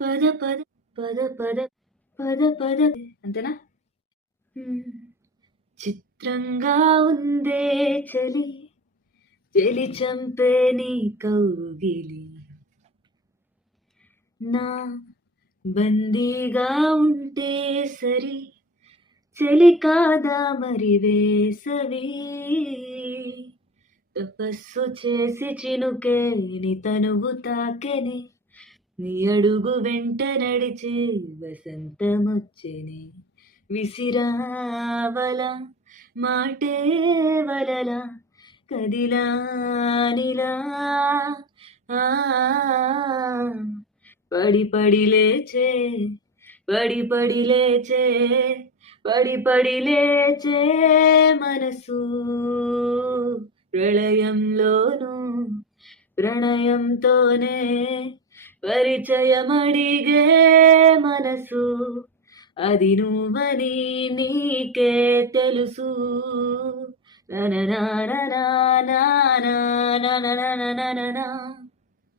పద పద పద పద పద పద అంతేనా? చిత్రంగా ఉందే చలి చెలి చంపే నీ కౌగిలి నా బందీగా ఉంటే సరి చలి కాదా మరి వేసవి తపస్సు చేసి చినుకే నీ తనువు తాకెనే నీ అడుగు వెంట నడిచే వసంతమొచ్చెనే విసిరావల మాటే వలలా కదిలానిలా ఆ పడి పడి లేచే పడి పడి లేచే పడి పడి లేచే మనసు ప్రళయంలోను ప్రణయంతోనే పరిచయమడిగే మనసు అది నువ్వని నీకే తెలుసు నా నా నా నా నా నా నా నా నా నా నా